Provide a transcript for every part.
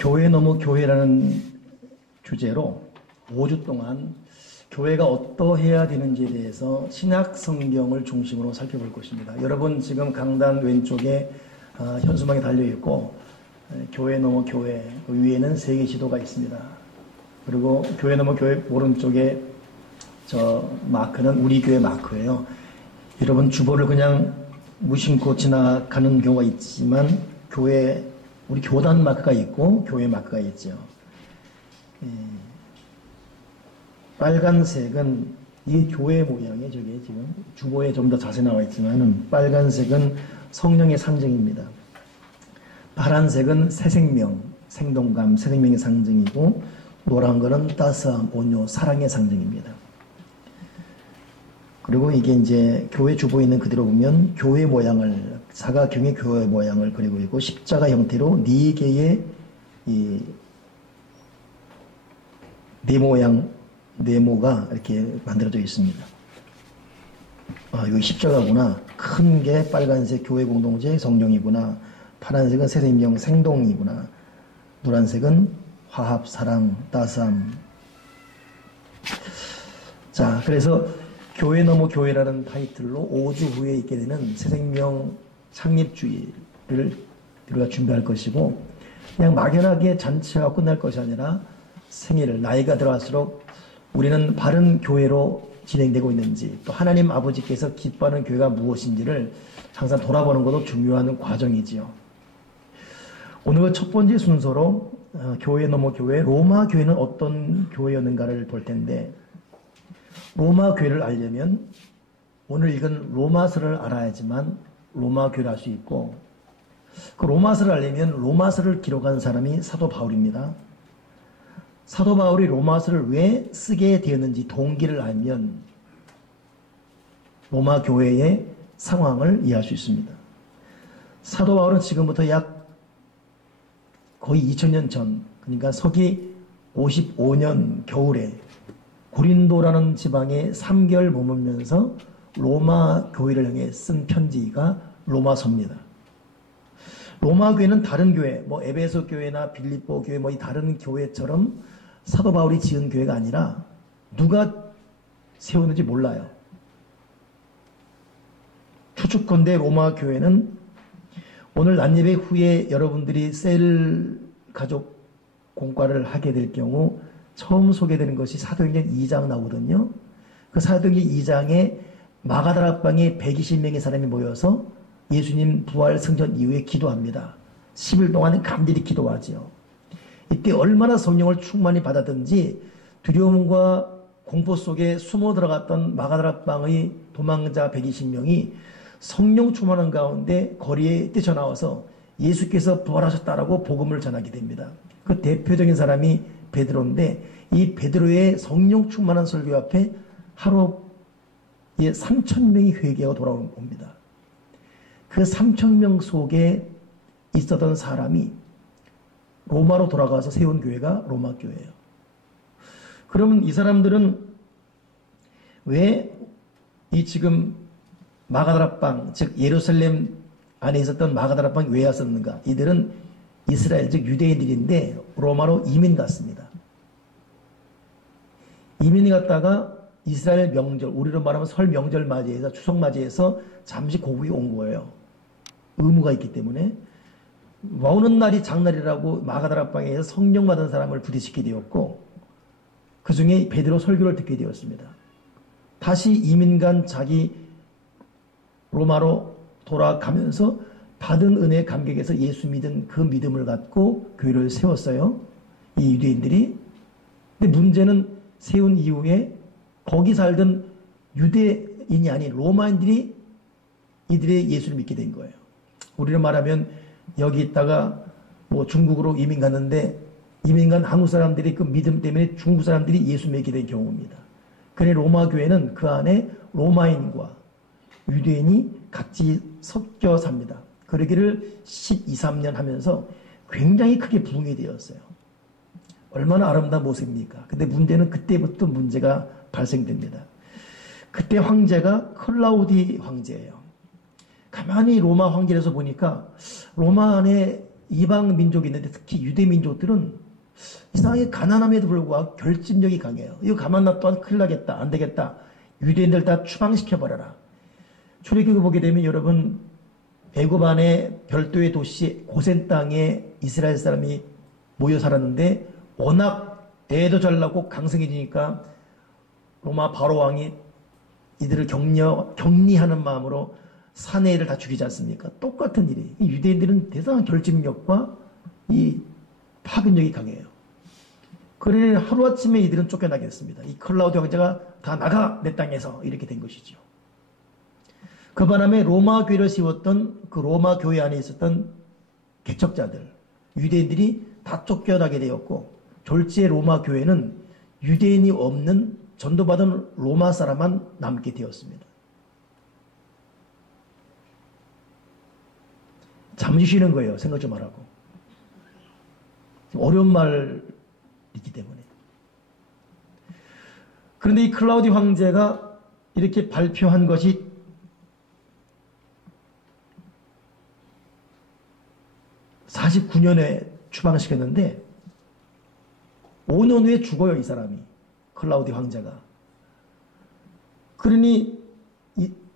교회 넘어 교회라는 주제로 5주 동안 교회가 어떠해야 되는지에 대해서 신약 성경을 중심으로 살펴볼 것입니다. 여러분 지금 강단 왼쪽에 현수막이 달려있고 교회 넘어 교회 그 위에는 3개 지도가 있습니다. 그리고 교회 넘어 교회 오른쪽에 저 마크는 우리 교회 마크예요. 여러분 주보를 그냥 무심코 지나가는 경우가 있지만 교회 우리 교단 마크가 있고 교회 마크가 있죠. 빨간색은 이게 교회 모양이에요. 저게 지금 주보에 좀 더 자세히 나와 있지만은 빨간색은 성령의 상징입니다. 파란색은 새 생명, 생동감, 새 생명의 상징이고 노란 거는 따스함, 온유, 사랑의 상징입니다. 그리고 이게 이제 교회 주보에 있는 그대로 보면 교회 모양을 사각형의 교회 모양을 그리고 있고 십자가 형태로 4개의 이 네모가 이렇게 만들어져 있습니다. 여기 십자가구나. 큰 게 빨간색 교회 공동체 성령이구나. 파란색은 새생명 생동이구나. 노란색은 화합, 사랑, 따스함. 자, 그래서 교회 넘어 교회라는 타이틀로 5주 후에 있게 되는 새생명 창립주의를 우리가 준비할 것이고 그냥 막연하게 잔치가 끝날 것이 아니라 생일을 나이가 들어갈수록 우리는 바른 교회로 진행되고 있는지 또 하나님 아버지께서 기뻐하는 교회가 무엇인지를 항상 돌아보는 것도 중요한 과정이지요. 오늘 첫 번째 순서로 교회 넘어 교회 로마 교회는 어떤 교회였는가를 볼 텐데 로마 교회를 알려면 오늘 읽은 로마서를 알아야지만 로마 교회를 알 수 있고 그 로마서를 알려면 로마서를 기록한 사람이 사도 바울입니다. 사도 바울이 로마서를 왜 쓰게 되었는지 동기를 알면 로마 교회의 상황을 이해할 수 있습니다. 사도 바울은 지금부터 약 거의 2000년 전 그러니까 서기 55년 겨울에 고린도라는 지방에 3개월 머물면서 로마 교회를 향해 쓴 편지가 로마서입니다. 로마 교회는 다른 교회, 뭐 에베소 교회나 빌립보 교회, 뭐 이 다른 교회처럼 사도 바울이 지은 교회가 아니라 누가 세웠는지 몰라요. 추측컨대 로마 교회는 오늘 난예배 후에 여러분들이 셀 가족 공과를 하게 될 경우 처음 소개되는 것이 사도행전 2장 나오거든요. 그 사도행전 2장에 마가다락방에 120명의 사람이 모여서 예수님 부활 승천 이후에 기도합니다. 10일 동안 간절히 기도하지요. 이때 얼마나 성령을 충만히 받았든지 두려움과 공포 속에 숨어 들어갔던 마가다락방의 도망자 120명이 성령 충만한 가운데 거리에 뛰쳐나와서 예수께서 부활하셨다라고 복음을 전하게 됩니다. 그 대표적인 사람이 베드로인데 이 베드로의 성령 충만한 설교 앞에 하루에 3,000명이 회개하고 돌아옵니다. 그 3,000명 속에 있었던 사람이 로마로 돌아가서 세운 교회가 로마 교회예요. 그러면 이 사람들은 왜 이 지금 마가다락방, 즉 예루살렘 안에 있었던 마가다락방이 왜 왔었는가? 이들은 이스라엘 즉 유대인들인데 로마로 이민 갔습니다. 이민 갔다가 이스라엘 명절, 우리로 말하면 설 명절 맞이해서 추석 맞이해서 잠시 고국에 온 거예요. 의무가 있기 때문에 오는 날이 장날이라고 마가다락방에서 성령 받은 사람을 부딪히게 되었고 그 중에 베드로 설교를 듣게 되었습니다. 다시 이민 간 자기 로마로 돌아가면서 받은 은혜의 감격에서 예수 믿은 그 믿음을 갖고 교회를 세웠어요. 이 유대인들이. 근데 문제는 세운 이후에 거기 살던 유대인이 아닌 로마인들이 이들의 예수를 믿게 된 거예요. 우리로 말하면 여기 있다가 뭐 중국으로 이민 갔는데 이민 간 한국 사람들이 그 믿음 때문에 중국 사람들이 예수 믿게 된 경우입니다. 그래 로마 교회는 그 안에 로마인과 유대인이 같이 섞여 삽니다. 그러기를 12, 13년 하면서 굉장히 크게 부흥이 되었어요. 얼마나 아름다운 모습입니까? 근데 문제는 그때부터 문제가 발생됩니다. 그때 황제가 클라우디 황제예요. 가만히 로마 황제에서 보니까 로마 안에 이방 민족이 있는데 특히 유대 민족들은 이상하게 가난함에도 불구하고 결집력이 강해요. 이거 가만 놔둬도 큰일 나겠다. 안 되겠다. 유대인들 다 추방시켜버려라. 출애굽을 보게 되면 여러분 애굽 안에 별도의 도시 고센 땅에 이스라엘 사람이 모여 살았는데 워낙 애도 잘 나고 강성해지니까 로마 바로 왕이 이들을 격리하는 마음으로 사내를 다 죽이지 않습니까? 똑같은 일이. 유대인들은 대단한 결집력과 이 파급력이 강해요. 그러니 하루아침에 이들은 쫓겨나게 됐습니다. 이 클라우디 황제가 다 나가 내 땅에서 이렇게 된 것이죠. 그 바람에 로마 교회를 세웠던 그 로마 교회 안에 있었던 개척자들, 유대인들이 다 쫓겨나게 되었고 졸지에 로마 교회는 유대인이 없는 전도받은 로마 사람만 남게 되었습니다. 잠시 쉬는 거예요. 생각 좀 하라고. 어려운 말이기 때문에. 그런데 이 클라우디 황제가 이렇게 발표한 것이 49년에 추방시켰는데 5년 후에 죽어요. 이 사람이. 클라우디 황제가. 그러니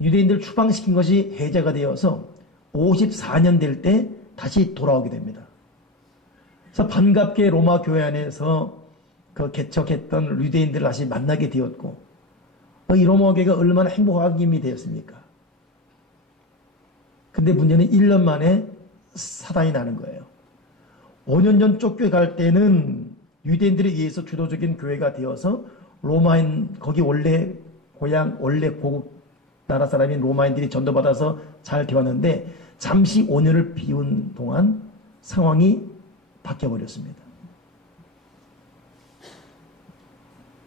유대인들 추방시킨 것이 해제가 되어서 54년 될 때 다시 돌아오게 됩니다. 그래서 반갑게 로마 교회 안에서 그 개척했던 유대인들을 다시 만나게 되었고 이 로마 교회가 얼마나 행복한 힘이 되었습니까? 근데 문제는 1년 만에 사단이 나는 거예요. 5년 전 쫓겨갈 때는 유대인들에 의해서 주도적인 교회가 되어서 로마인 거기 원래 고향 원래 고국 나라 사람인 로마인들이 전도받아서 잘 되었는데 잠시 5년을 비운 동안 상황이 바뀌어버렸습니다.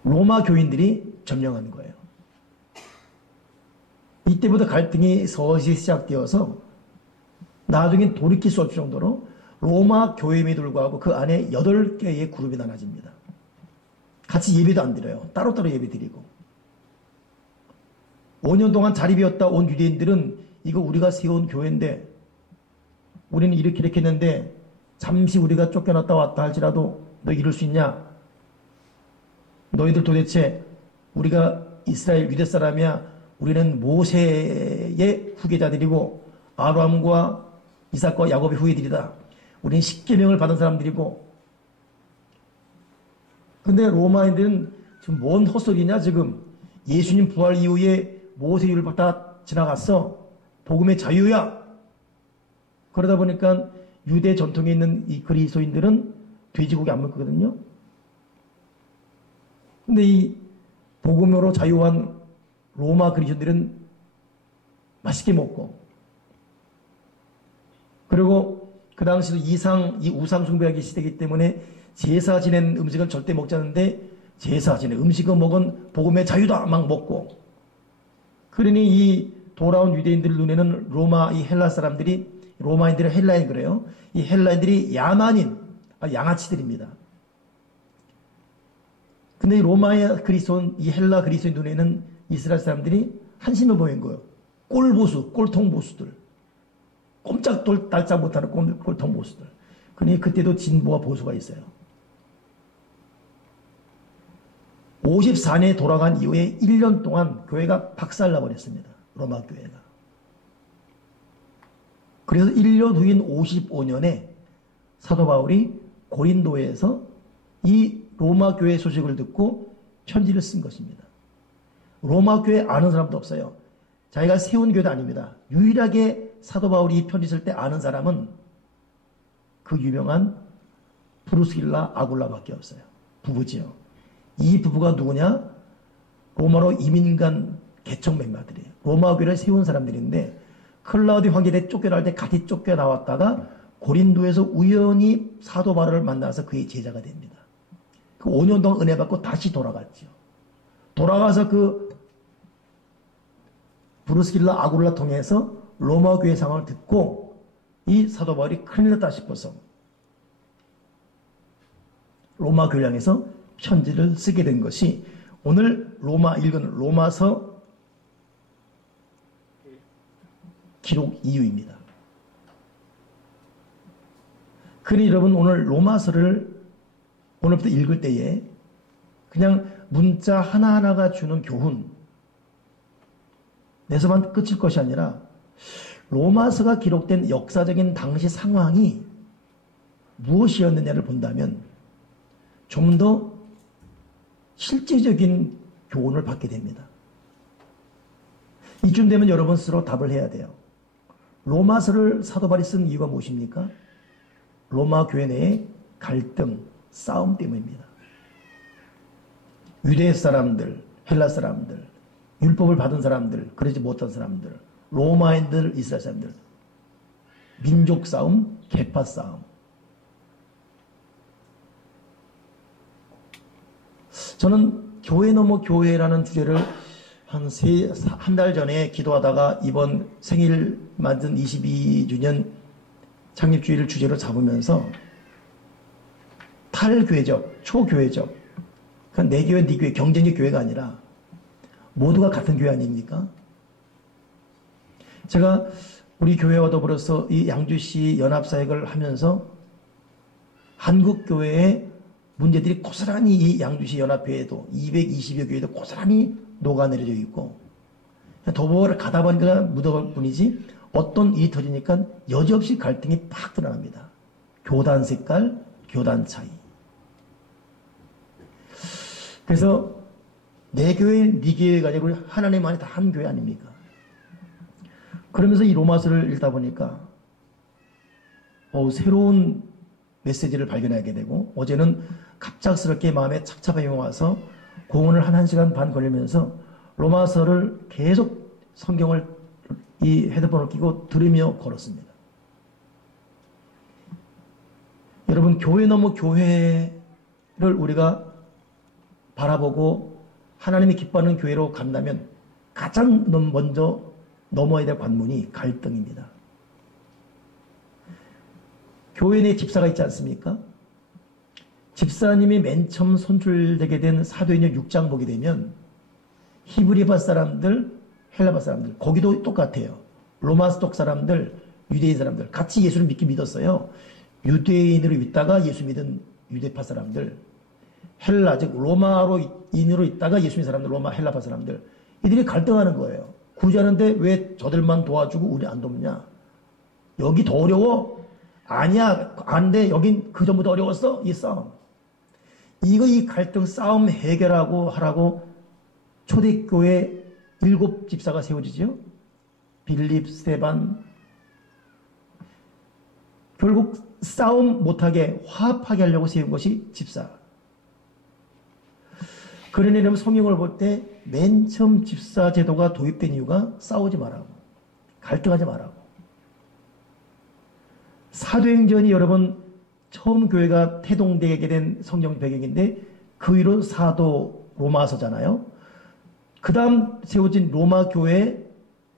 로마 교인들이 점령하는 거예요. 이때부터 갈등이 서서히 시작되어서 나중엔 돌이킬 수 없을 정도로 로마 교회임에도 불구하고 그 안에 8개의 그룹이 나눠집니다. 같이 예배도 안 드려요. 따로따로 예배 드리고. 5년 동안 자리 비웠다 온 유대인들은 이거 우리가 세운 교회인데 우리는 이렇게 했는데 잠시 우리가 쫓겨났다 왔다 할지라도 너 이럴 수 있냐? 너희들 도대체 우리가 이스라엘 유대 사람이야. 우리는 모세의 후계자들이고 아브라함과 이삭과 야곱의 후예들이다. 우리는 십계명을 받은 사람들이고. 근데 로마인들은 지금 뭔 헛소리냐 지금. 예수님 부활 이후에 모세율을 다 지나갔어. 복음의 자유야. 그러다 보니까 유대 전통에 있는 이 그리스도인들은 돼지고기 안 먹거든요. 근데 이 복음으로 자유한 로마 그리스도인들은 맛있게 먹고 그리고 그 당시도 이 우상 숭배하기 시대이기 때문에 제사 지낸 음식은 절대 먹지 않는데 제사 지낸 음식을 먹은 복음의 자유다 막 먹고 그러니 이 돌아온 유대인들 눈에는 로마 이 헬라 사람들이 로마인들은 헬라인 그래요. 이 헬라인들이 야만인 양아치들입니다. 근데 이 로마의 그리스도인 이 헬라 그리스도인 눈에는 이스라엘 사람들이 한심해 보인 거예요. 꼴보수 꼴통보수들. 꼼짝달짝 못하는 꼴통보수들. 그러니 그때도 진보와 보수가 있어요. 54년에 돌아간 이후에 1년 동안 교회가 박살나버렸습니다. 로마 교회가. 그래서 1년 후인 55년에 사도 바울이 고린도에서 이 로마 교회 소식을 듣고 편지를 쓴 것입니다. 로마 교회 아는 사람도 없어요. 자기가 세운 교회도 아닙니다. 유일하게 사도 바울이 이 편지 쓸 때 아는 사람은 그 유명한 브루스길라 아굴라밖에 없어요. 부부지요. 이 부부가 누구냐? 로마로 이민간 개척 멤버들이에요. 로마 교회를 세운 사람들인데 클라우디 황제에 쫓겨날 때 같이 쫓겨나왔다가 고린도에서 우연히 사도 바울을 만나서 그의 제자가 됩니다. 그 5년 동안 은혜 받고 다시 돌아갔죠. 돌아가서 그 브루스길라 아굴라 통해서 로마 교회 상황을 듣고 이 사도 바울이 큰일 났다 싶어서 로마 교회에서 편지를 쓰게 된 것이 오늘 읽은 로마서 기록 이유입니다. 그러니 여러분 오늘 로마서를 오늘부터 읽을 때에 그냥 문자 하나하나가 주는 교훈 내서만 끝일 것이 아니라 로마서가 기록된 역사적인 당시 상황이 무엇이었느냐를 본다면 좀 더 실제적인 교훈을 받게 됩니다. 이쯤 되면 여러분 스스로 답을 해야 돼요. 로마서를 사도 바울이 쓴 이유가 무엇입니까? 로마 교회 내의 갈등, 싸움 때문입니다. 유대 사람들, 헬라 사람들, 율법을 받은 사람들, 그러지 못한 사람들, 로마인들, 이스라엘 사람들, 민족 싸움, 계파 싸움. 저는 교회 넘어 교회라는 주제를 한 달 전에 기도하다가 이번 생일 맞은 22주년 창립주의를 주제로 잡으면서 탈교회적, 초교회적, 그러니까 내 교회, 네 교회, 경쟁의 교회가 아니라 모두가 같은 교회 아닙니까? 제가 우리 교회와 더불어서 이 양주시 연합사역을 하면서 한국교회의 문제들이 고스란히 이 양주시 연합회에도 220여 교회도 고스란히 녹아내려져 있고 도보를 가다 보니까 묻어갈 뿐이지 어떤 일이 터지니까 여지없이 갈등이 팍 드러납니다. 교단 색깔, 교단 차이. 그래서 내 교회, 네 교회가 아니고 하나님만이 다 한 교회 아닙니까? 그러면서 이 로마서를 읽다 보니까 새로운 메시지를 발견하게 되고 어제는 갑작스럽게 마음에 착잡함이 와서 공원을 한 1시간 반 걸리면서 로마서를 계속 성경을 이 헤드폰을 끼고 들으며 걸었습니다. 여러분 교회 넘어 교회를 우리가 바라보고 하나님이 기뻐하는 교회로 간다면 가장 먼저 넘어야 될 관문이 갈등입니다. 교회 내 집사가 있지 않습니까? 집사님이 맨 처음 선출되게 된 사도행전 6장 보게 되면 히브리파 사람들, 헬라파 사람들 거기도 똑같아요. 로마 쪽 사람들, 유대인 사람들 같이 예수를 믿었어요. 유대인으로 있다가 예수 믿은 유대파 사람들, 헬라 즉 로마로인으로 있다가 예수 믿은 사람들, 로마 헬라파 사람들 이들이 갈등하는 거예요. 구제하는데 왜 저들만 도와주고 우리 안 돕냐? 여기 더 어려워? 아니야, 안 돼. 여긴 그 전부터 어려웠어. 이 싸움. 이 갈등 싸움 해결하고 하라고 초대교회 7 집사가 세워지죠. 빌립, 스데반. 결국 싸움 못하게 화합하게 하려고 세운 것이 집사. 그러려면 성경을 볼 때 맨 처음 집사 제도가 도입된 이유가 싸우지 말라고, 갈등하지 말라고. 사도행전이 여러분 처음 교회가 태동되게 된 성경 배경인데 그 위로 사도 로마서잖아요. 그 다음 세워진 로마 교회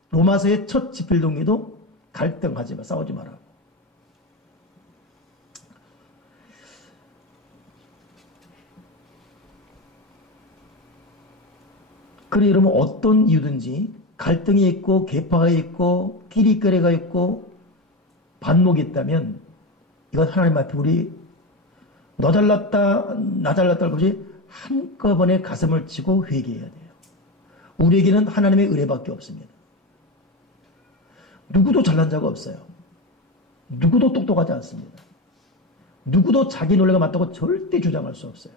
로마서의 첫 집필동기도 갈등하지 마, 싸우지 마라. 그래 여러분 어떤 이유든지 갈등이 있고 계파가 있고 끼리거래가 있고 반목이 있다면 이건 하나님 앞에 우리 너 잘났다 나 잘났다 그러지 한꺼번에 가슴을 치고 회개해야 돼요. 우리에게는 하나님의 은혜밖에 없습니다. 누구도 잘난 자가 없어요. 누구도 똑똑하지 않습니다. 누구도 자기 논리가 맞다고 절대 주장할 수 없어요.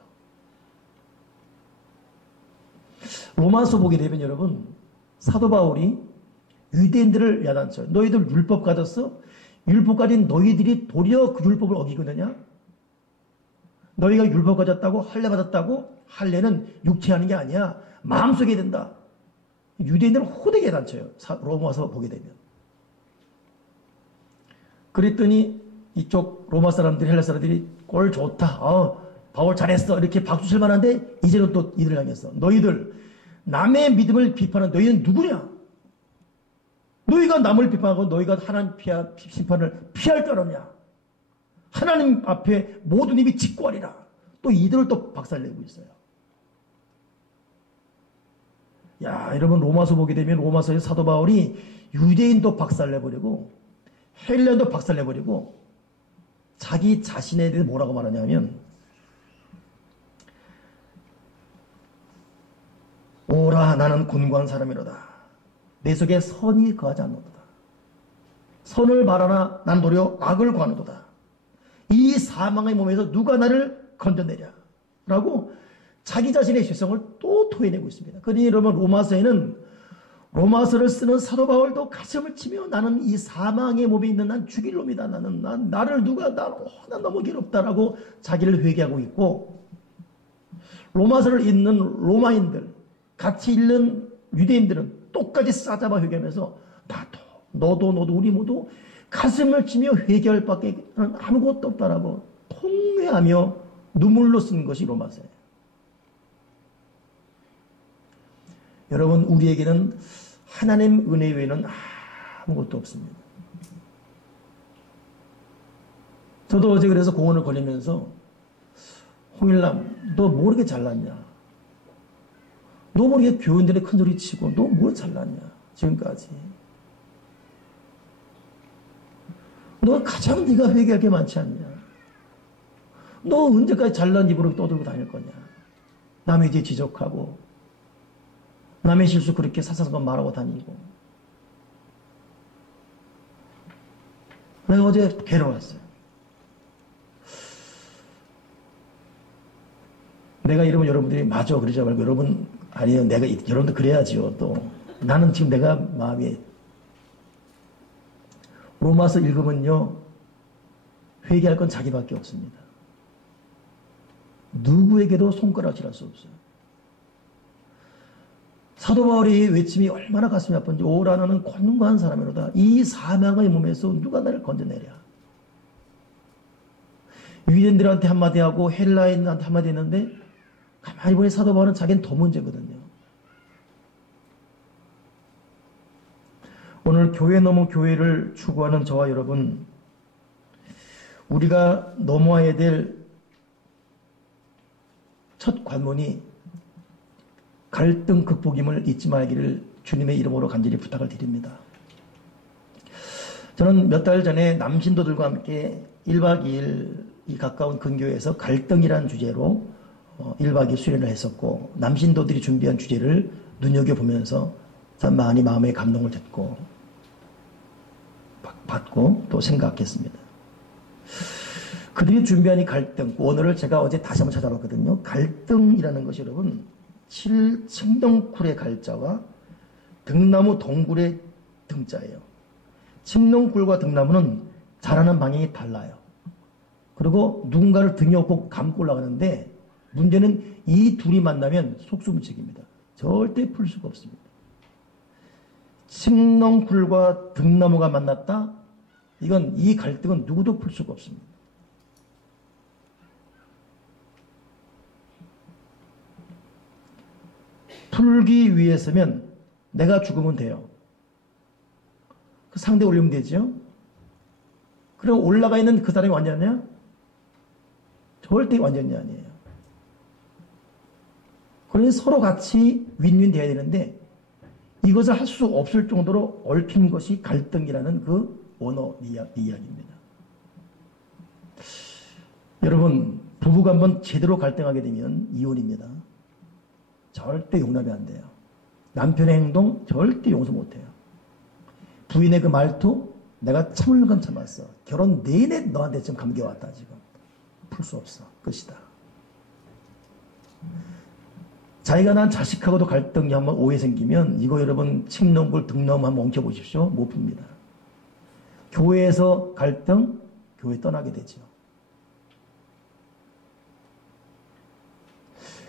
로마서 보게 되면 여러분 사도 바울이 유대인들을 야단쳐요. 너희들 율법 가졌어? 율법 가진 너희들이 도리어 그 율법을 어기거든요. 너희가 율법 가졌다고 할례 받았다고 할례는 육체하는 게 아니야. 마음속에 된다. 유대인들은 호되게 야단쳐요. 로마서 보게 되면. 그랬더니 이쪽 로마 사람들이 헬라 사람들이 꼴 좋다. 바울 잘했어. 이렇게 박수 칠 만한데 이제는 또 이들을 향했어. 너희들 남의 믿음을 비판하는 너희는 누구냐? 너희가 남을 비판하고 너희가 하나님 심판을 피할 줄 아느냐? 하나님 앞에 모든 입이 직구하리라. 또 이들을 또 박살내고 있어요. 야, 여러분 로마서 보게 되면 로마서의 사도 바울이 유대인도 박살내버리고 헬라도 박살내버리고 자기 자신에 대해 뭐라고 말하냐면 오라 나는 곤고한 사람이로다. 내 속에 선이 거하지 않노도다. 선을 바라나 난 도리어 악을 구하노도다. 이 사망의 몸에서 누가 나를 건져내랴 라고 자기 자신의 실성을 또 토해내고 있습니다. 그러니 여러분 로마서에는 로마서를 쓰는 사도 바울도 가슴을 치며 나는 이 사망의 몸에 있는 난 죽일 놈이다. 나를 누가 난 너무 괴롭다라고 자기를 회개하고 있고 로마서를 읽는 로마인들 같이 읽는 유대인들은 똑같이 싸잡아 회개하면서 너도 우리 모두 가슴을 치며 회개할 밖에 아무것도 없다라고 통회하며 눈물로 쓴 것이 로마서예요. 여러분 우리에게는 하나님 은혜 외에는 아무것도 없습니다. 저도 어제 그래서 공원을 걸으면서 홍일남 너 뭐 이렇게 잘났냐? 너 뭐 이렇게 교인들이 큰소리 치고 너 뭘 잘났냐? 지금까지. 너 가장 네가 회개할 게 많지 않냐? 너 언제까지 잘난 입으로 떠들고 다닐 거냐? 남의 죄 지적하고 남의 실수 그렇게 사사건건 말하고 다니고. 내가 어제 괴로웠어요. 내가 이러면 여러분들이 맞아 그러지 말고 여러분 아니에요. 내가 여러분도 그래야지요. 또 나는 지금 내가 마음이 로마서 읽으면요 회개할 건 자기밖에 없습니다. 누구에게도 손가락질할 수 없어요. 사도 바울의 외침이 얼마나 가슴이 아픈지 오라 나는 곤고한 사람이로다. 이 사망의 몸에서 누가 나를 건져내랴. 유대인들한테 한마디 하고 헬라인한테 한마디 했는데 가만히 보니 사도 바울은 자기는 더 문제거든요. 오늘 교회 넘어 교회를 추구하는 저와 여러분 우리가 넘어야 될 첫 관문이 갈등 극복임을 잊지 말기를 주님의 이름으로 간절히 부탁을 드립니다. 저는 몇 달 전에 남신도들과 함께 1박 2일 이 가까운 근교에서 갈등이라는 주제로 1박 2일 수련을 했었고 남신도들이 준비한 주제를 눈여겨보면서 참 많이 마음의 감동을 받고 또 생각했습니다. 그들이 준비한 이 갈등, 원어를 제가 어제 다시 한번 찾아봤거든요. 갈등이라는 것이 여러분 칡덩쿨의 갈자와 등나무 덩굴의 등자예요. 칡덩쿨과 등나무는 자라는 방향이 달라요. 그리고 누군가를 등에 업고 감고 올라가는데 문제는 이 둘이 만나면 속수무책입니다. 절대 풀 수가 없습니다. 칡덩쿨과 등나무가 만났다? 이건 이 갈등은 누구도 풀 수가 없습니다. 풀기 위해서면 내가 죽으면 돼요. 그 상대 올리면 되죠. 그럼 올라가 있는 그 사람이 완전냐? 절대 완전히 아니에요. 그러니 서로 같이 윈윈 돼야 되는데 이것을 할 수 없을 정도로 얽힌 것이 갈등이라는 그 원어 이야기입니다. 여러분 부부가 한번 제대로 갈등하게 되면 이혼입니다. 절대 용납이 안 돼요. 남편의 행동 절대 용서 못해요. 부인의 그 말투 내가 참을감 참았어. 결혼 내내 너한테 지금 감겨왔다 지금. 풀 수 없어. 끝이다. 자기가 난 자식하고도 갈등이 한번 오해 생기면 이거 여러분 칡덩굴 등나무 한번 엉켜보십시오. 못 풉니다. 교회에서 갈등 교회 떠나게 되죠.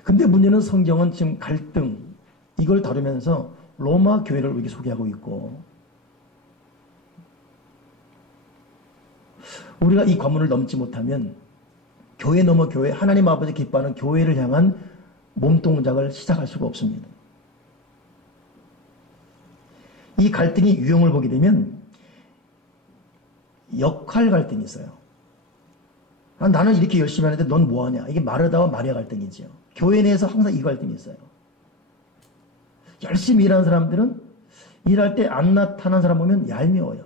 근데 문제는 성경은 지금 갈등 이걸 다루면서 로마 교회를 이렇게 소개하고 있고 우리가 이 관문을 넘지 못하면 교회 넘어 교회 하나님 아버지 기뻐하는 교회를 향한 몸동작을 시작할 수가 없습니다. 이 갈등이 유형을 보게 되면 역할 갈등이 있어요. 나는 이렇게 열심히 하는데 넌 뭐하냐. 이게 마르다와 마리아 갈등이죠. 교회 내에서 항상 이 갈등이 있어요. 열심히 일하는 사람들은 일할 때 안 나타난 사람 보면 얄미워요.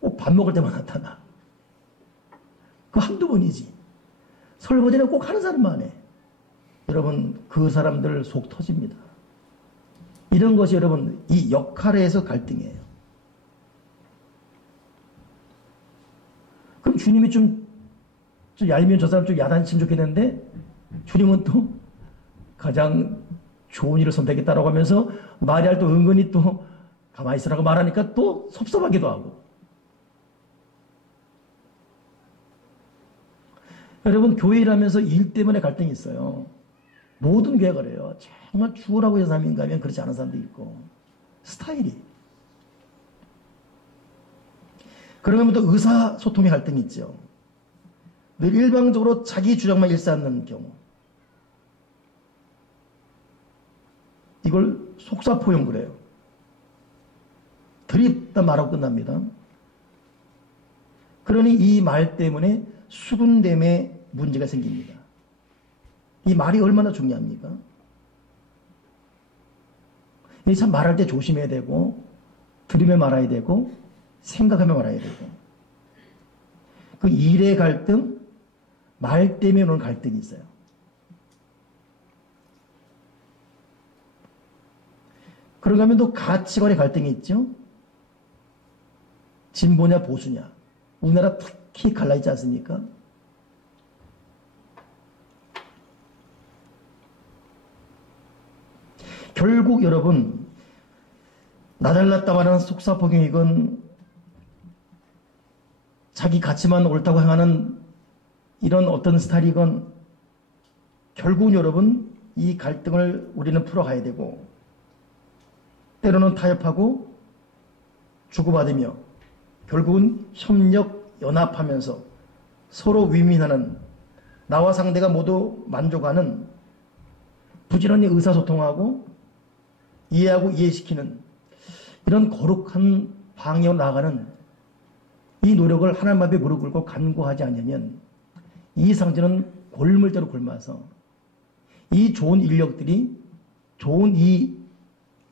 꼭 밥 먹을 때만 나타나. 그 한두 번이지. 설거지는 꼭 하는 사람만 해. 여러분, 그 사람들 속 터집니다. 이런 것이 여러분, 이 역할에서 갈등이에요. 그럼 주님이 좀 얄미운 저 사람 좀 야단치면 좋겠는데, 주님은 또 가장 좋은 일을 선택했다라고 하면서 마리아를 또 은근히 또 가만히 있으라고 말하니까 또 섭섭하기도 하고. 여러분, 교회 일하면서 일 때문에 갈등이 있어요. 모든 교회가 그래요. 정말 죽으라고 해서 사람인가 하면 그렇지 않은 사람도 있고. 스타일이. 그러면 또 의사소통의 갈등이 있죠. 늘 일방적으로 자기 주장만 일삼는 경우. 이걸 속사포용 그래요. 드립다 말하고 끝납니다. 그러니 이 말 때문에 수군됨에 문제가 생깁니다. 이 말이 얼마나 중요합니까? 이 참 말할 때 조심해야 되고, 들으며 말아야 되고, 생각하며 말아야 되고. 그 일의 갈등, 말 때문에 오는 갈등이 있어요. 그런가 하면 또 가치관의 갈등이 있죠. 진보냐 보수냐. 우리나라 특히 갈라있지 않습니까? 결국 여러분, 나 잘났다고 하는 속사포경이건 자기 가치만 옳다고 행하는 이런 어떤 스타일이건 결국은 여러분 이 갈등을 우리는 풀어가야 되고 때로는 타협하고 주고받으며 결국은 협력, 연합하면서 서로 윈윈하는 나와 상대가 모두 만족하는 부지런히 의사소통하고 이해하고 이해시키는 이런 거룩한 방향으로 나아가는 이 노력을 하나님 앞에 무릎 꿇고 간구하지 않으면 이 상태는 골물대로 굶어서 이 좋은 인력들이 좋은 이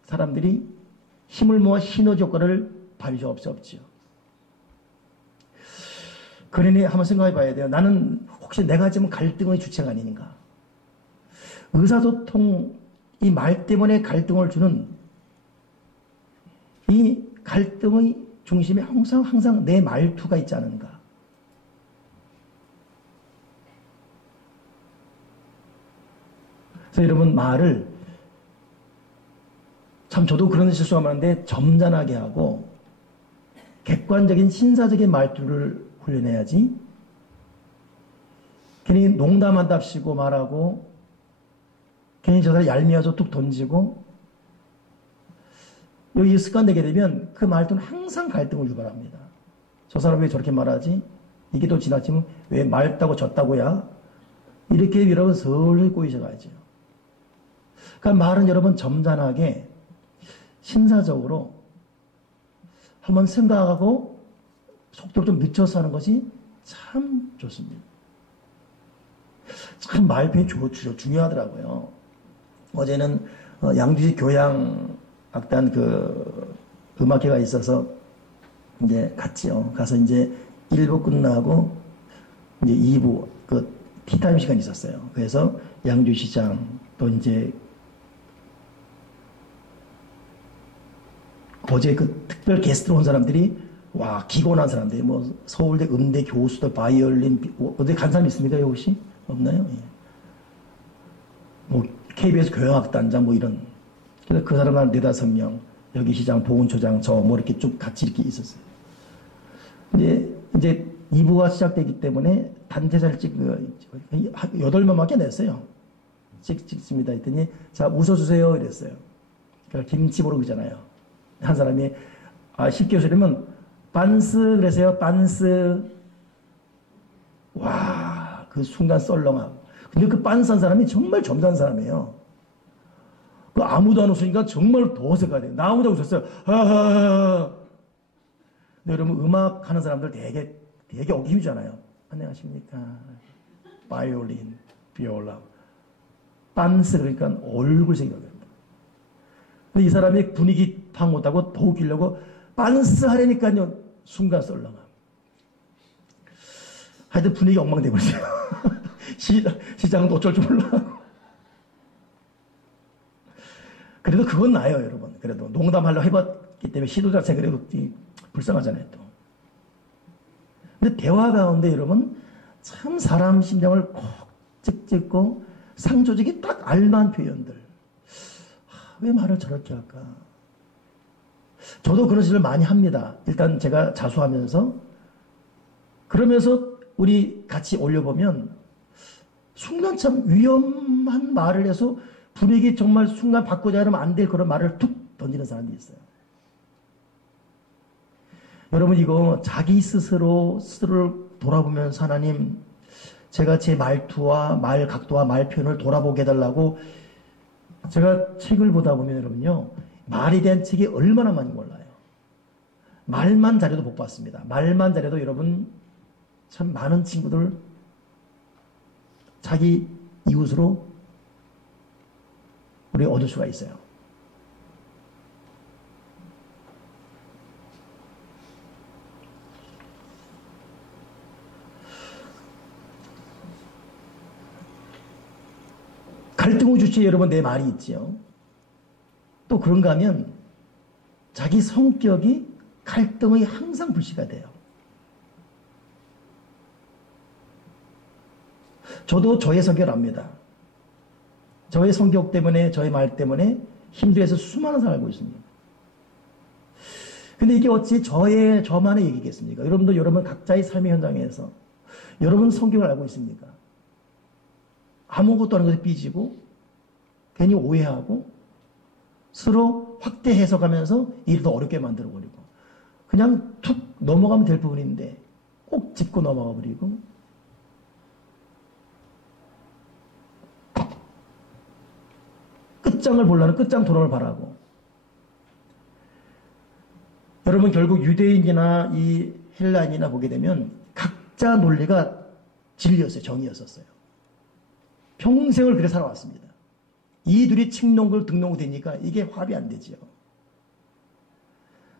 사람들이 힘을 모아 시너지 효과를 발휘할 수 없죠. 그러니 한번 생각해 봐야 돼요. 나는 혹시 내가 지금 갈등의 주체가 아닌가? 의사소통, 이 말 때문에 갈등을 주는 이 갈등의 중심에 항상 내 말투가 있지 않은가? 그래서 여러분 말을 참 저도 그런 실수가 많은데 점잖하게 하고 객관적인 신사적인 말투를 훈련해야지 괜히 농담한답시고 말하고 괜히 저 사람 얄미워서 툭 던지고 여기 습관되게 되면 그 말투는 항상 갈등을 유발합니다. 저 사람 왜 저렇게 말하지? 이게 또 지나치면 왜 맑다고 졌다고야? 이렇게 여러분 슬슬 꼬이셔가지고 그러니까 말은 여러분 점잖하게 신사적으로 한번 생각하고 속도를 좀 늦춰서 하는 것이 참 좋습니다. 참 말편이 중요하더라고요. 어제는 양주시 교향악단 그 음악회가 있어서 이제 갔지요. 가서 이제 1부 끝나고 이제 2부 그 티타임 시간이 있었어요. 그래서 양주시장 또 이제 어제 그 특별 게스트로 온 사람들이 와 기곤한 사람들이 뭐 서울대 음대 교수들 바이올린 어디 간 사람 있습니까 혹시? 없나요? 예. 뭐 KBS 교향악단장 뭐 이런 그래서 그 사람 한 4-5명 여기 시장 보훈처장 저 뭐 이렇게 쭉 같이 이렇게 있었어요. 이제 2부가 시작되기 때문에 단체사를 8명밖에 냈어요. 찍습니다 했더니 자 웃어주세요 이랬어요. 그러니까 김치 보러 그잖아요. 한 사람이 쉽게 웃으려면 빤스 그래서요. 빤스 와 그 순간 썰렁하고 근데 그 빤스한 사람이 정말 점잖은 사람이에요. 그 아무도 안 웃으니까 정말 더 어색하대요. 나 아무도 웃었어요. 하하하. 근데 여러분 음악 하는 사람들 되게 어기 힘잖아요. 안녕하십니까. 바이올린, 비올라, 빤스 그러니까 얼굴색이 나요. 근데 이 사람이 분위기 파 못하고 더 웃기려고 빤스 하려니까요. 순간 썰렁함. 하여튼 분위기 엉망되버렸어요. 시장도 어쩔 줄 몰라. 그래도 그건 나아요, 여러분. 그래도 농담하려고 해봤기 때문에 시도 자체가 그래도 불쌍하잖아요, 또. 근데 대화 가운데 여러분, 참 사람 심장을 콕 찍고 상조직이 딱 알만한 표현들. 왜 말을 저렇게 할까? 저도 그런 짓을 많이 합니다. 일단 제가 자수하면서. 그러면서 우리 같이 올려보면 순간 참 위험한 말을 해서 분위기 정말 순간 바꾸자 하면 안 될 그런 말을 툭 던지는 사람이 있어요. 여러분 이거 자기 스스로를 돌아보면서 하나님 제가 제 말투와 말 각도와 말 표현을 돌아보게 해달라고 제가 책을 보다 보면 여러분요 말에 대한 책이 얼마나 많이 몰라요. 말만 잘해도 복 받습니다. 말만 잘해도 여러분 참 많은 친구들 자기 이웃으로 우리 얻을 수가 있어요. 갈등의 주체에 여러분 내 말이 있지요. 또 그런가 하면 자기 성격이 갈등의 항상 불씨가 돼요. 저도 저의 성격을 압니다. 저의 성격 때문에 저의 말 때문에 힘들어서 수많은 사람을 알고 있습니다. 근데 이게 어찌 저만의 얘기겠습니까? 여러분도 여러분 각자의 삶의 현장에서 여러분 성격을 알고 있습니까? 아무것도 아닌 것에 삐지고 괜히 오해하고 서로 확대 해석하면서 일을 더 어렵게 만들어버리고 그냥 툭 넘어가면 될 부분인데 꼭 짚고 넘어가버리고 끝장을 보려는 끝장 토론을 바라고 여러분 결국 유대인이나 이 헬라인이나 보게 되면 각자 논리가 진리였어요. 정의였었어요. 평생을 그렇게 살아왔습니다. 이 둘이 칙농글 등농 되니까 이게 합이 안 되지요.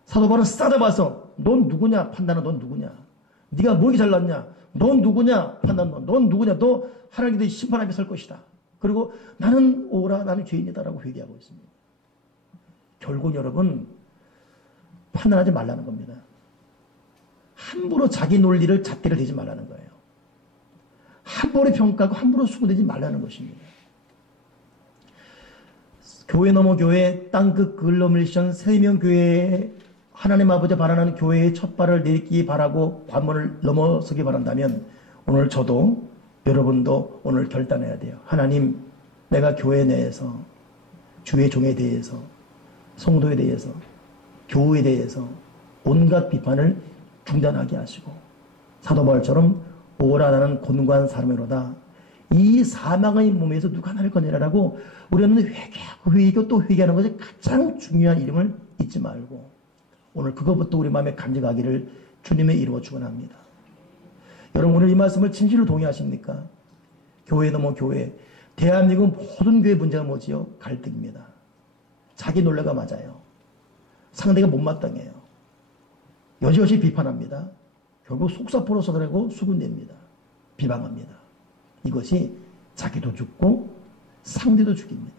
사도 바울은 싸잡아서 넌 누구냐 판단은 넌 누구냐 네가 뭐기 잘났냐 넌 누구냐 판단은 넌 누구냐 너 하나님의 심판 앞에 설 것이다. 그리고 나는 오라 나는 죄인이다라고 회개하고 있습니다. 결국 여러분 판단하지 말라는 겁니다. 함부로 자기 논리를 잣대를 대지 말라는 거예요. 함부로 평가하고 함부로 수고되지 말라는 것입니다. 교회 넘어 교회 땅끝 글로미션 3명 교회에 하나님 아버지 바라는 교회의 첫 발을 내딛기 바라고 관문을 넘어서기 바란다면 오늘 저도 여러분도 오늘 결단해야 돼요. 하나님 내가 교회 내에서 주의 종에 대해서 성도에 대해서 교회에 대해서 온갖 비판을 중단하게 하시고 사도 바울처럼 오라 나는 곤고한 사람이로다. 이 사망의 몸에서 누가 나를 건져라라고 우리는 회개하고 회개하고 또 회개하는 것이 가장 중요한 이름을 잊지 말고 오늘 그것부터 우리 마음에 간직하기를 주님의 이름으로 축원합니다. 여러분 오늘 이 말씀을 진실로 동의하십니까? 교회 넘어 교회 대한민국 모든 교회 문제가 뭐지요? 갈등입니다. 자기 논리가 맞아요. 상대가 못마땅해요. 여지없이 비판합니다. 결국 속사포로 쏟아내고 수군냅니다. 비방합니다. 이것이 자기도 죽고 상대도 죽입니다.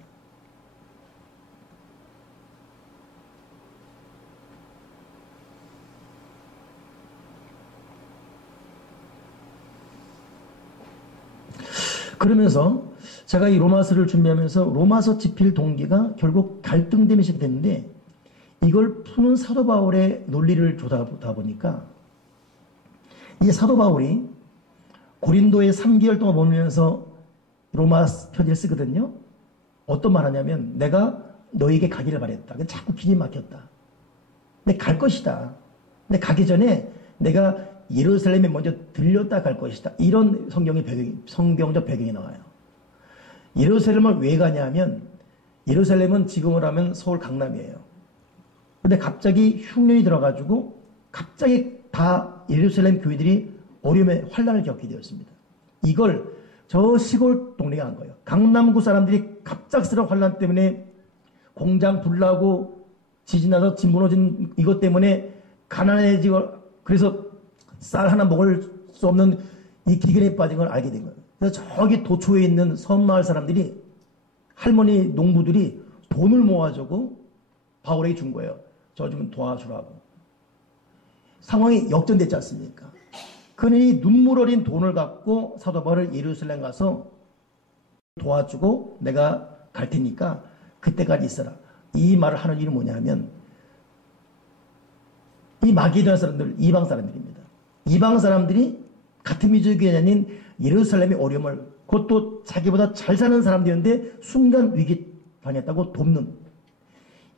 그러면서 제가 이 로마서를 준비하면서 로마서 집필 동기가 결국 갈등 때문에 시작됐는데 이걸 푸는 사도 바울의 논리를 조사하다 보니까 이 사도 바울이 고린도에 3개월 동안 머물면서 로마 편지를 쓰거든요. 어떤 말 하냐면 내가 너에게 가기를 바랬다. 자꾸 길이 막혔다. 근데 갈 것이다. 근데 가기 전에 내가 예루살렘에 먼저 들렸다 갈 것이다. 이런 성경적 배경이 나와요. 예루살렘을 왜 가냐면 예루살렘은 지금으로 하면 서울 강남이에요. 근데 갑자기 흉년이 들어가지고 갑자기 다 예루살렘 교회들이 어려움에 환란을 겪게 되었습니다. 이걸 저 시골 동네가 한 거예요. 강남구 사람들이 갑작스러운 환란 때문에 공장 불나고 지진나서 집 무너진 이것 때문에 가난해지고 그래서 쌀 하나 먹을 수 없는 이 기근에 빠진 걸 알게 된 거예요. 그래서 저기 도초에 있는 섬마을 사람들이, 할머니 농부들이 돈을 모아주고 바울에게 준 거예요. 저 좀 도와주라고. 상황이 역전됐지 않습니까? 그러니 눈물 어린 돈을 갖고 사도 바울을 예루살렘 가서 도와주고 내가 갈 테니까 그때까지 있어라. 이 말을 하는 이유는 뭐냐면, 이 마게도냐 사람들, 이방 사람들입니다. 이방 사람들이 같은 민족이 아닌 예루살렘의 어려움을, 그것도 자기보다 잘 사는 사람들이었는데 순간 위기 당했다고 돕는,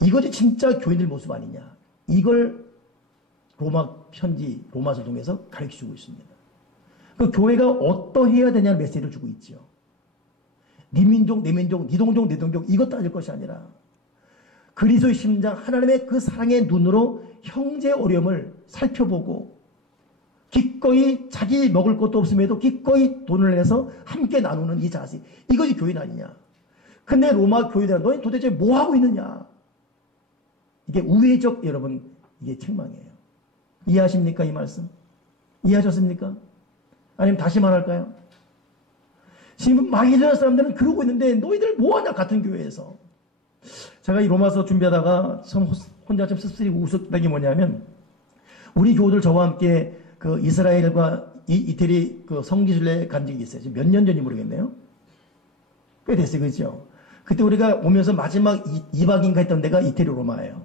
이것이 진짜 교인들 모습 아니냐. 이걸 로마 편지, 로마서 통해서 가르쳐주고 있습니다. 그 교회가 어떠해야 되냐는 메시지를 주고 있죠. 네 민족, 내 민족, 네 동족, 내 동족, 이것 따질 것이 아니라 그리스도의 심장, 하나님의 그 사랑의 눈으로 형제의 어려움을 살펴보고 기꺼이 자기 먹을 것도 없음에도 기꺼이 돈을 내서 함께 나누는 이 자세, 이것이 교인 아니냐. 근데 로마 교인들은 너희 도대체 뭐 하고 있느냐. 이게 우회적, 여러분, 이게 책망이에요. 이해하십니까? 이 말씀 이해하셨습니까? 아니면 다시 말할까요? 지금 마게도냐 사람들은 그러고 있는데 너희들 뭐하냐, 같은 교회에서. 제가 이 로마서 준비하다가 혼자 좀 씁쓸히 웃었던 게 뭐냐면, 우리 교우들 저와 함께 그 이스라엘과 이태리 그 성지순례 간 적이 있어요. 지금 몇 년 전인지 모르겠네요. 꽤 됐어요. 그렇죠? 그때 우리가 오면서 마지막 2박인가 했던 데가 이태리 로마예요.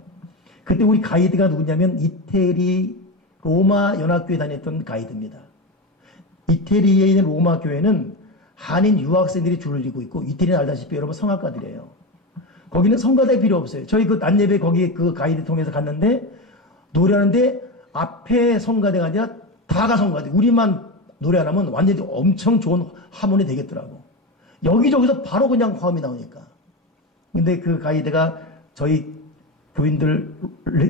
그때 우리 가이드가 누구냐면 이태리 로마 연합교회 다녔던 가이드입니다. 이태리에 있는 로마 교회는 한인 유학생들이 줄을 이고 있고, 이태리는 알다시피 여러분 성악가들이에요. 거기는 성가대 필요 없어요. 저희 그 낮예배 거기 그 가이드 통해서 갔는데 노래하는데 앞에 성가대가 아니라 다가 성가대. 우리만 노래 안 하면 완전히 엄청 좋은 하모니 되겠더라고. 여기저기서 바로 그냥 화음이 나오니까. 근데 그 가이드가 저희 교인들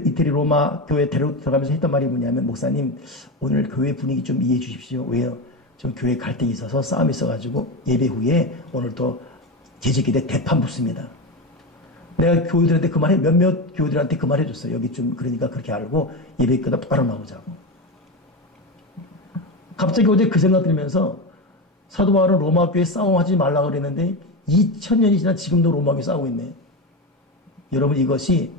이태리 로마 교회 들어가면서 했던 말이 뭐냐면, 목사님 오늘 교회 분위기 좀 이해해 주십시오. 왜요? 좀 교회 갈등이 있어서 싸움이 있어가지고 예배 후에 오늘 또 제자기대 대판 붙습니다. 내가 교우들한테 그 말해, 몇몇 교우들한테 그 말 해줬어요. 여기 좀 그러니까 그렇게 알고 예배 끝나 똑바로 나오자고. 갑자기 어제 그 생각 들면서 사도 바울은 로마 교회 싸움하지 말라고 그랬는데 2000년이 지나 지금도 로마 교회 싸우고 있네. 여러분, 이것이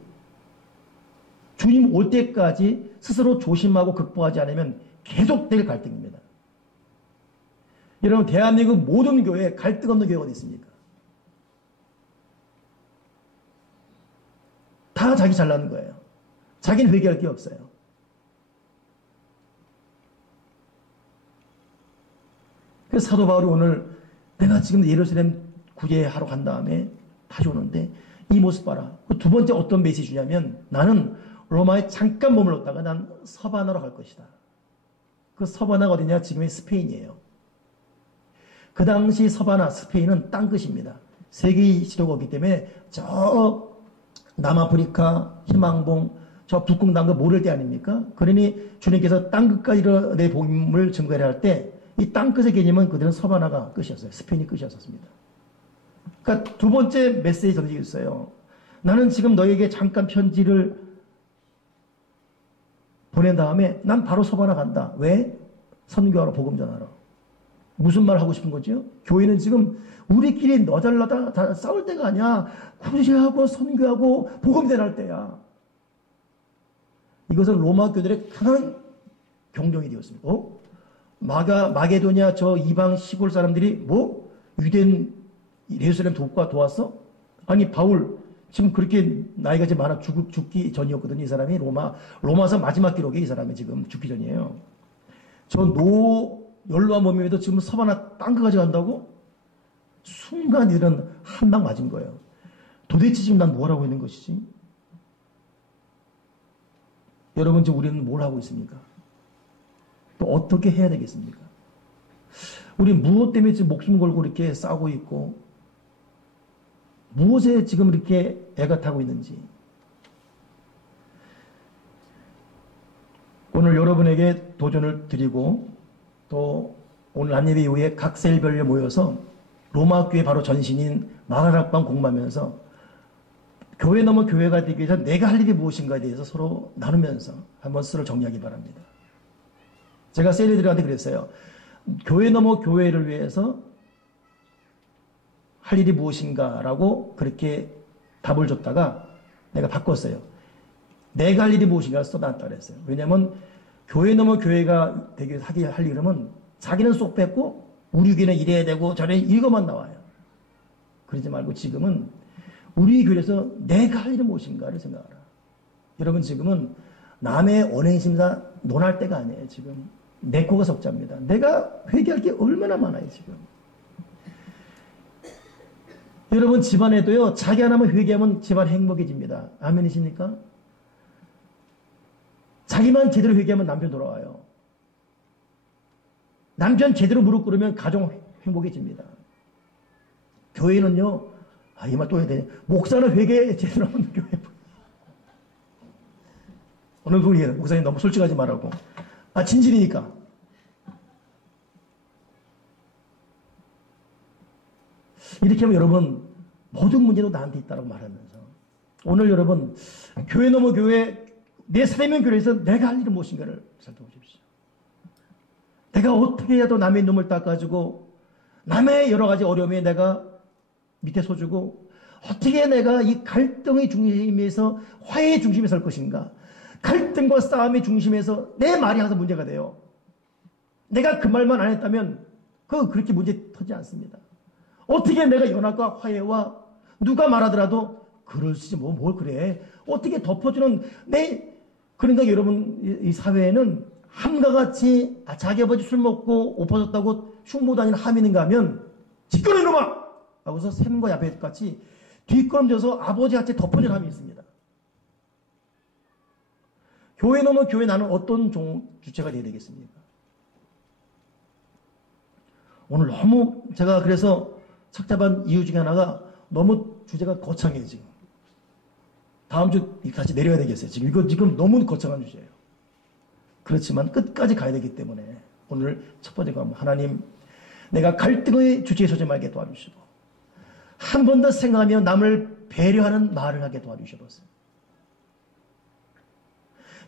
주님 올 때까지 스스로 조심하고 극복하지 않으면 계속될 갈등입니다. 여러분, 대한민국 모든 교회에 갈등 없는 교회가 어디 있습니까? 다 자기 잘나는 거예요. 자기는 회개할 게 없어요. 그래서 사도 바울이 오늘, 내가 지금 예루살렘 구제하러 간 다음에 다시 오는데 이 모습 봐라. 두 번째 어떤 메시지 주냐면, 나는 로마에 잠깐 머물렀다가 난 서바나로 갈 것이다. 그 서바나가 어디냐? 지금의 스페인이에요. 그 당시 서바나, 스페인은 땅끝입니다. 세계 지도가 없기 때문에 저 남아프리카, 희망봉, 저 북극남도 모를 때 아닙니까? 그러니 주님께서 땅끝까지 내 복음을 증거해야 할 때 이 땅끝의 개념은 그들은 서바나가 끝이었어요. 스페인이 끝이었습니다. 그러니까 두 번째 메시지 던지고 있어요. 나는 지금 너에게 잠깐 편지를 보낸 다음에 난 바로 서바나 간다. 왜? 선교하러, 복음 전하러. 무슨 말 하고 싶은 거죠? 교회는 지금 우리끼리 너달라다 다 싸울 때가 아니야. 구제하고 선교하고 복음 전할 때야. 이것은 로마 교들의 강한 경종이 되었습니다. 마게도냐 저 이방 시골 사람들이 뭐 유대인 예루살렘 도왔어? 아니 바울 지금 그렇게 나이가 좀 많아 죽기 전이었거든요. 이 사람이 로마서 마지막 기록에 이 사람이 지금 죽기 전이에요. 저 연로한 몸임에도 지금 서바나 땅끝까지 간다고? 순간 이런 한 방 맞은 거예요. 도대체 지금 난 뭘 하고 있는 것이지? 여러분, 지금 우리는 뭘 하고 있습니까? 또 어떻게 해야 되겠습니까? 우리 무엇 때문에 지금 목숨 걸고 이렇게 싸우고 있고, 무엇에 지금 이렇게 애가 타고 있는지. 오늘 여러분에게 도전을 드리고, 또 오늘 안예배 이후에 각 셀별로 모여서 로마 교회 바로 전신인 마가락방 공부하면서 교회 넘어 교회가 되기 위해서 내가 할 일이 무엇인가에 대해서 서로 나누면서 한번 스스로 정리하기 바랍니다. 제가 셀리들한테 그랬어요. 교회 넘어 교회를 위해서 할 일이 무엇인가라고 그렇게 답을 줬다가 내가 바꿨어요. 내가 할 일이 무엇인가 써놨다 그랬어요. 왜냐하면 교회 넘어 교회가 되게 하게 할 일은 자기는 쏙 뺐고 우리 교회는 이래야 되고 저래 이것만 나와요. 그러지 말고 지금은 우리 교회에서 내가 할 일이 무엇인가를 생각하라. 여러분 지금은 남의 언행심사 논할 때가 아니에요. 지금 내 코가 석자입니다. 내가 회개할 게 얼마나 많아요. 지금. 여러분 집안에도요. 자기 하나만 회개하면 집안 행복해집니다. 아멘이십니까? 자기만 제대로 회개하면 남편 돌아와요. 남편 제대로 무릎 꿇으면 가정 행복해집니다. 교회는요. 이 말 또 해야 되네. 목사는 회개 제대로 하면 교회. 오늘 그 얘기는 목사님 너무 솔직하지 말라고. 진실이니까. 이렇게 하면 여러분 모든 문제도 나한테 있다고 말하면서 오늘 여러분 교회 넘어 교회 내 삶의 교회에서 내가 할 일은 무엇인가를 살펴보십시오. 내가 어떻게 해야 더 남의 눈물 닦아주고 남의 여러 가지 어려움에 내가 밑에 서주고 어떻게 내가 이 갈등의 중심에서 화해의 중심에 설 것인가. 갈등과 싸움의 중심에서 내 말이 항상 문제가 돼요. 내가 그 말만 안 했다면 그렇게 문제 터지지 않습니다. 어떻게 내가 연합과 화해와 누가 말하더라도 그럴 수 있지 뭘 그래. 어떻게 덮어주는 그러니까 여러분 이 사회에는 함과 같이 자기 아버지 술 먹고 옷 벗었다고 흉보 다니는 함이 있는가 하면 짓거려 이놈아! 하고서 샘과 야벳 같이 뒷걸음져서 아버지한테 덮어준 함이 있습니다. 교회 넘어 교회 나는 어떤 주체가 되어야 되겠습니까? 오늘 너무 제가 그래서 착잡한 이유 중에 하나가 너무 주제가 거창해요 지금. 다음 주 다시 내려야 되겠어요. 지금 너무 거창한 주제예요. 그렇지만 끝까지 가야 되기 때문에 오늘 첫 번째 거 하나님 내가 갈등의 주체에 서지 말게 도와주시고 한 번 더 생각하며 남을 배려하는 말을 하게 도와주셔보세요.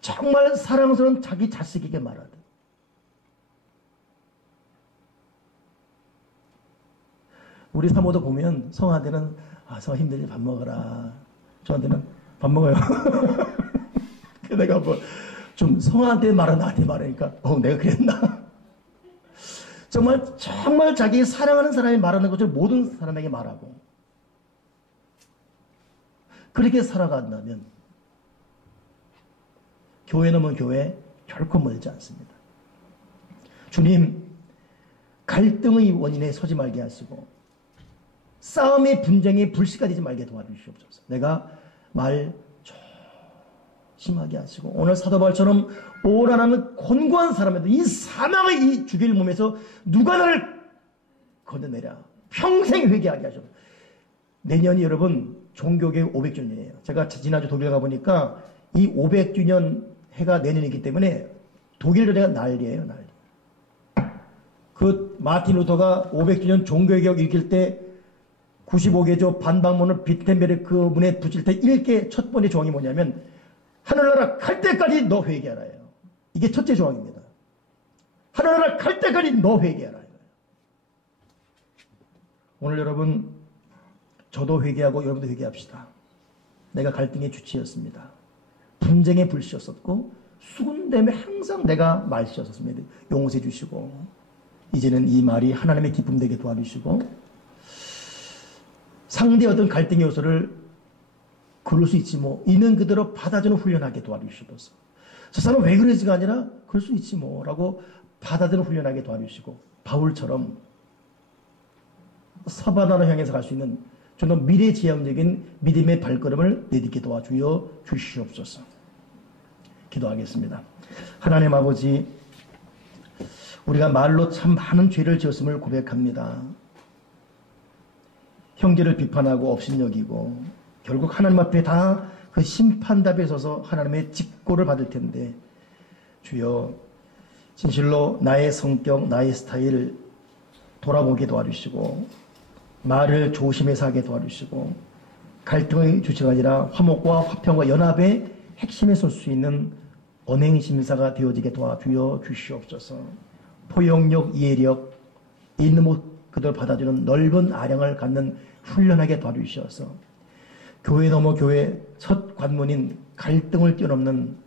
정말 사랑스러운 자기 자식에게 말하듯 우리 사모도 보면 성한테는 성아 힘들지 밥 먹어라. 저한테는 밥 먹어요. 내가 좀 성한테 말하 나한테 말하니까 내가 그랬나? 정말 자기 사랑하는 사람이 말하는 것을 모든 사람에게 말하고 그렇게 살아간다면 교회 넘은 교회 결코 멀지 않습니다. 주님 갈등의 원인에 서지 말게 하시고 싸움의 분쟁의 불씨가 되지 말게 도와주시옵소서. 내가 말 조심하게 하시고 오늘 사도 바울처럼 오라라는 권고한 사람에도 이 사망의 이 죽일 몸에서 누가 나를 건져내랴 평생 회개하게 하셔서 내년이 여러분 종교개혁 500주년이에요. 제가 지난주 독일 가보니까 이 500주년 해가 내년이기 때문에 독일도 내가 난리예요. 난리. 그 마틴 루터가 500주년 종교개혁 읽을 때 95개조 반박문을 비텐베르크 문에 붙일 때 읽게 첫 번째 조항이 뭐냐면 하늘나라 갈 때까지 너 회개하라예요. 이게 첫째 조항입니다. 하늘나라 갈 때까지 너 회개하라. 오늘 여러분 저도 회개하고 여러분도 회개합시다. 내가 갈등의 주체였습니다. 분쟁의 불씨였었고 수군됨에 항상 내가 말씨였었습니다. 용서해 주시고 이제는 이 말이 하나님의 기쁨 되게 도와주시고 상대의 어떤 갈등의 요소를 그럴 수 있지 뭐 있는 그대로 받아주는 훈련하게 도와주시옵소서. 저 사람 왜 그러지가 아니라 그럴 수 있지 뭐 라고 받아주는 훈련하게 도와주시고 바울처럼 서바나를 향해서 갈 수 있는 좀 더 미래지향적인 믿음의 발걸음을 내딛게 도와주어 주시옵소서. 기도하겠습니다. 하나님 아버지 우리가 말로 참 많은 죄를 지었음을 고백합니다. 형제를 비판하고 업신여기고 결국 하나님 앞에 다 그 심판답에 서서 하나님의 직고를 받을 텐데 주여 진실로 나의 성격 나의 스타일 돌아보게 도와주시고 말을 조심해서 하게 도와주시고 갈등의 주체가 아니라 화목과 화평과 연합의 핵심에 설 수 있는 언행심사가 되어지게 도와주어 주시옵소서. 포용력, 이해력 있는 못 그들 받아주는 넓은 아량을 갖는 훈련하게 도와주셔서 교회 넘어 교회 첫 관문인 갈등을 뛰어넘는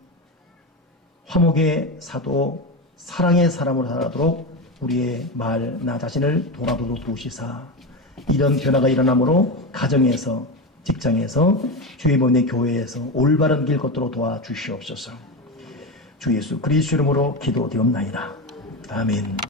화목의 사도, 사랑의 사람으로 살아가도록 우리의 말, 나 자신을 돌아보도록 도우시사 이런 변화가 일어나므로 가정에서, 직장에서, 주의 몸의 교회에서 올바른 길 걷도록 도와주시옵소서. 주 예수 그리스도 이름으로 기도드리옵나이다. 아멘.